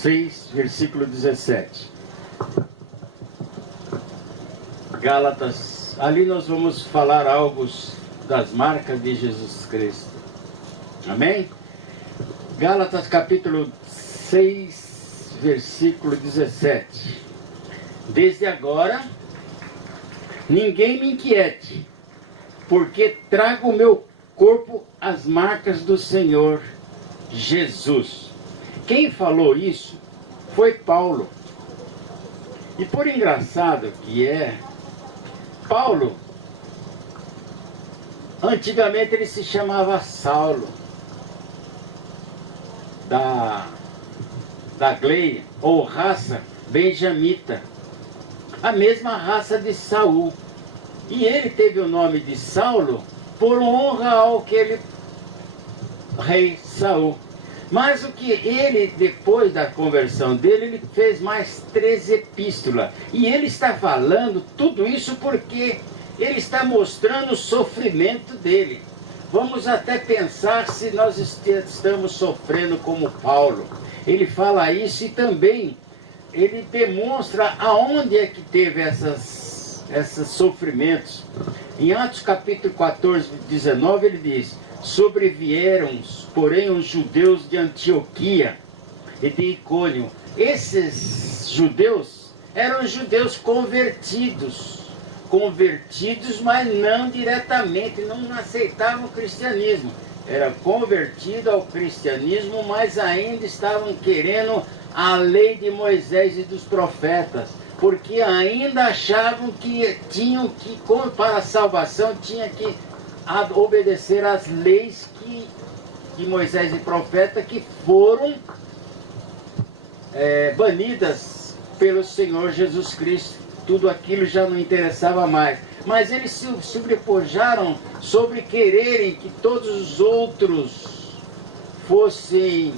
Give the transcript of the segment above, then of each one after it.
6, versículo 17. Gálatas, ali nós vamos falar algo das marcas de Jesus Cristo. Amém? Gálatas capítulo 6, versículo 17. Desde agora, ninguém me inquiete, porque trago o meu corpo as marcas do Senhor Jesus. Quem falou isso foi Paulo. E por engraçado que é, Paulo, antigamente ele se chamava Saulo, da Gleia, ou raça benjamita, a mesma raça de Saul. E ele teve o nome de Saulo por honra ao aquele rei Saul. Mas o que ele, depois da conversão dele, ele fez mais 13 epístolas. E ele está falando tudo isso porque ele está mostrando o sofrimento dele. Vamos até pensar se nós estamos sofrendo como Paulo. Ele fala isso e também ele demonstra aonde é que teve esses sofrimentos. Em Atos capítulo 14, 19, ele diz: sobrevieram, porém, os judeus de Antioquia e de Icônio. Esses judeus eram judeus convertidos, mas não diretamente, não aceitavam o cristianismo. Era convertido ao cristianismo, mas ainda estavam querendo a lei de Moisés e dos profetas, porque ainda achavam que tinham que, para a salvação, tinha que obedecer às leis de Moisés e profeta, que foram banidas pelo Senhor Jesus Cristo. Tudo aquilo já não interessava mais. Mas eles se sobrepujaram sobre quererem que todos os outros fossem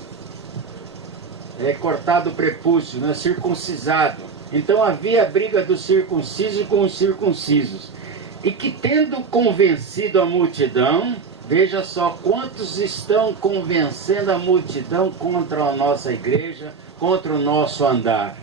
cortado o prepúcio, né, circuncisado. Então havia a briga do circunciso com os circuncisos. E que, tendo convencido a multidão, veja só quantos estão convencendo a multidão contra a nossa igreja, contra o nosso andar.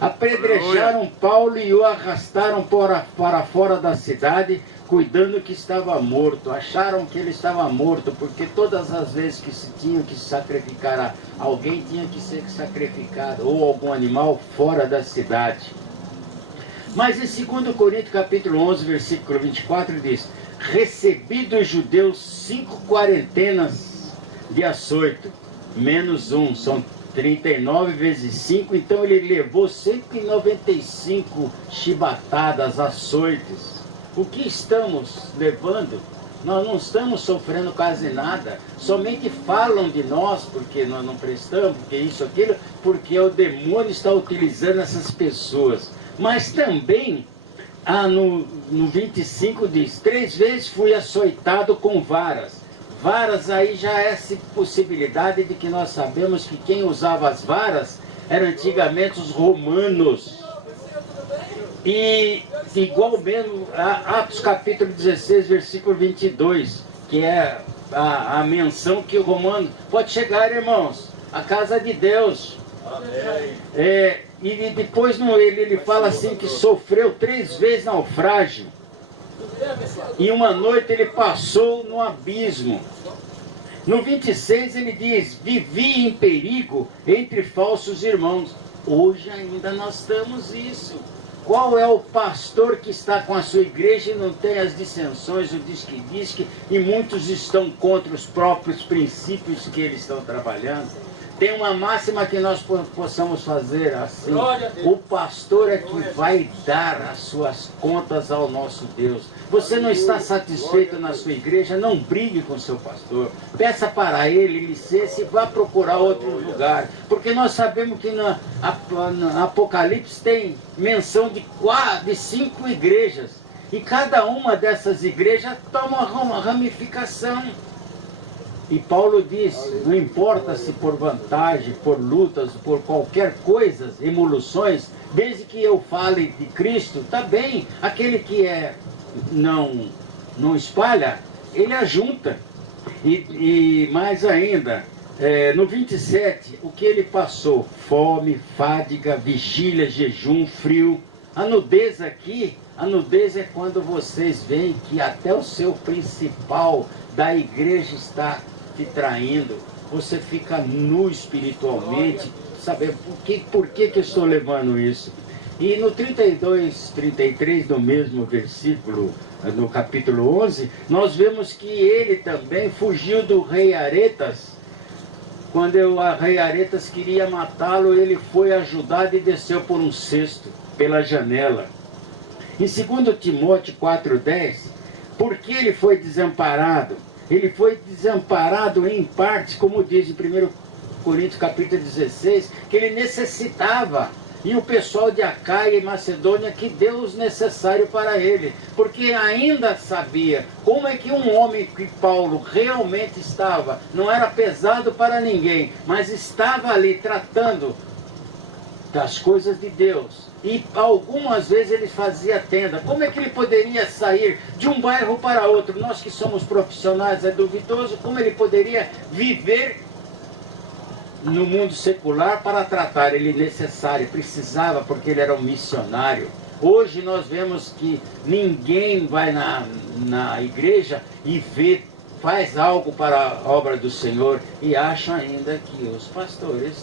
Apedrejaram Paulo e o arrastaram para fora da cidade, cuidando que estava morto. Acharam que ele estava morto, porque todas as vezes que se tinha que sacrificar alguém, tinha que ser sacrificado, ou algum animal, fora da cidade. Mas em 2 Coríntios capítulo 11, versículo 24, diz: recebi dos judeus 5 quarentenas de açoito, menos um, são 39 vezes 5, então ele levou 195 chibatadas, açoites. O que estamos levando? Nós não estamos sofrendo quase nada, somente falam de nós porque nós não prestamos, porque isso, aquilo, porque o demônio está utilizando essas pessoas. Mas também, no 25 diz: 3 vezes fui açoitado com varas. Varas aí já é essa possibilidade de que nós sabemos que quem usava as varas eram antigamente os romanos. E igual mesmo Atos capítulo 16, versículo 22, que é a menção que o romano pode chegar, irmãos, à casa de Deus. Amém. E depois ele fala assim que sofreu 3 vezes naufrágio. E uma noite ele passou no abismo. No 26 ele diz: vivi em perigo entre falsos irmãos. Hoje ainda nós estamos isso. Qual é o pastor que está com a sua igreja e não tem as dissensões, o disque-disque, e muitos estão contra os próprios princípios que eles estão trabalhando? Tem uma máxima que nós possamos fazer assim: o pastor é que vai dar as suas contas ao nosso Deus. Você não está satisfeito na sua igreja, não brigue com o seu pastor. Peça para ele licença e vá procurar outro lugar. Porque nós sabemos que no Apocalipse tem menção de 5 igrejas. E cada uma dessas igrejas toma uma ramificação. E Paulo diz: não importa se por vantagem, por lutas, por qualquer coisa, emulações, desde que eu fale de Cristo, está bem. Aquele que não espalha, ele ajunta. E mais ainda, no 27, o que ele passou? Fome, fadiga, vigília, jejum, frio. A nudez aqui, a nudez é quando vocês veem que até o seu principal da igreja está te traindo. Você fica nu espiritualmente. Sabe por que eu estou levando isso? E no 32, 33 do mesmo versículo, no capítulo 11, nós vemos que ele também fugiu do rei Aretas. Quando o rei Aretas queria matá-lo, ele foi ajudado e desceu por um cesto, pela janela. Em 2 Timóteo 4,10, por que ele foi desamparado? Ele foi desamparado em partes, como diz em 1 Coríntios capítulo 16, que ele necessitava. E o pessoal de Acaia e Macedônia que deu os necessários para ele. Porque ainda sabia como é que um homem que Paulo realmente estava, não era pesado para ninguém, mas estava ali tratando das coisas de Deus. E algumas vezes ele fazia tenda. Como é que ele poderia sair de um bairro para outro? Nós que somos profissionais, é duvidoso como ele poderia viver no mundo secular para tratar. Ele necessário, precisava, porque ele era um missionário. Hoje nós vemos que ninguém vai na igreja e vê, faz algo para a obra do Senhor e acha ainda que os pastores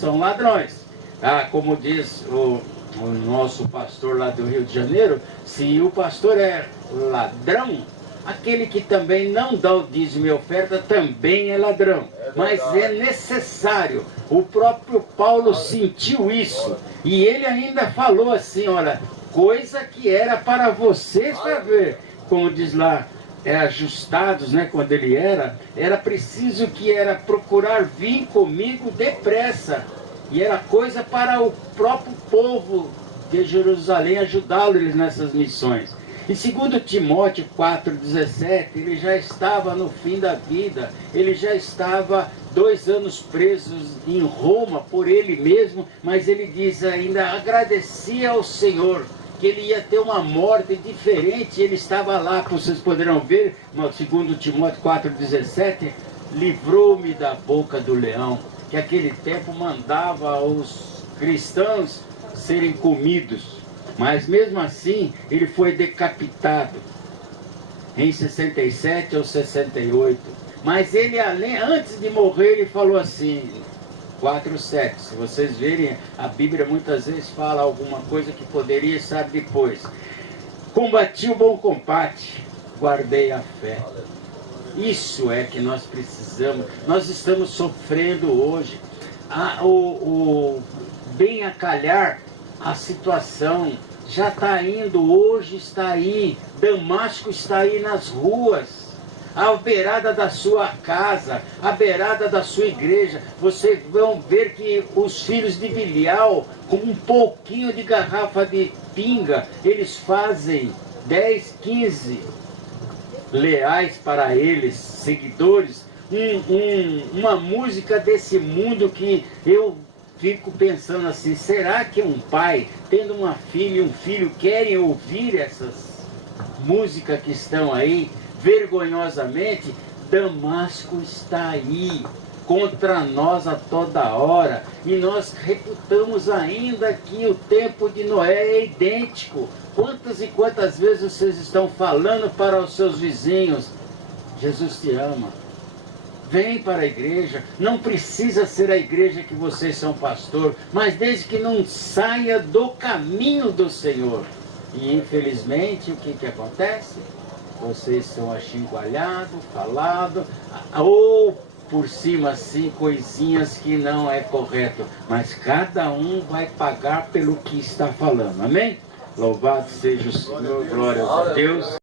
são ladrões. Como diz o nosso pastor lá do Rio de Janeiro, se o pastor é ladrão, aquele que também não dá o dízimo e oferta também é ladrão. Mas é necessário. O próprio Paulo sentiu isso. E ele ainda falou assim, olha, coisa que era para vocês fazer. Como diz lá, ajustados, né, quando ele era preciso que era procurar vir comigo depressa. E era coisa para o próprio povo de Jerusalém, ajudá-los nessas missões. Em 2 Timóteo 4,17, ele já estava no fim da vida, ele já estava 2 anos preso em Roma por ele mesmo, mas ele diz ainda, agradecia ao Senhor, que ele ia ter uma morte diferente, ele estava lá, vocês poderão ver, no 2 Timóteo 4,17, livrou-me da boca do leão, que aquele tempo mandava os cristãos serem comidos. Mas mesmo assim, ele foi decapitado em 67 ou 68. Mas ele, antes de morrer, ele falou assim, 4:7. Se vocês verem, a Bíblia muitas vezes fala alguma coisa que poderia estar depois. Combati o bom combate, guardei a fé. Isso é que nós precisamos. Nós estamos sofrendo hoje. Bem a calhar, a situação já está indo, hoje está aí, Damasco está aí nas ruas, à beirada da sua casa, à beirada da sua igreja. Vocês vão ver que os filhos de Bilial, com um pouquinho de garrafa de pinga, eles fazem 10, 15 leais para eles, seguidores, uma música desse mundo que eu fico pensando assim, será que um pai, tendo uma filha e um filho, querem ouvir essas músicas que estão aí, vergonhosamente? Damasco está aí, contra nós a toda hora, e nós reputamos ainda que o tempo de Noé é idêntico. Quantas e quantas vezes vocês estão falando para os seus vizinhos, Jesus te ama, vem para a igreja, não precisa ser a igreja que vocês são pastor, mas desde que não saia do caminho do Senhor. E infelizmente o que acontece? Vocês são achincoalhados, falados, ou por cima assim, coisinhas que não é correto, mas cada um vai pagar pelo que está falando, amém? Louvado seja o Senhor, glória a Deus.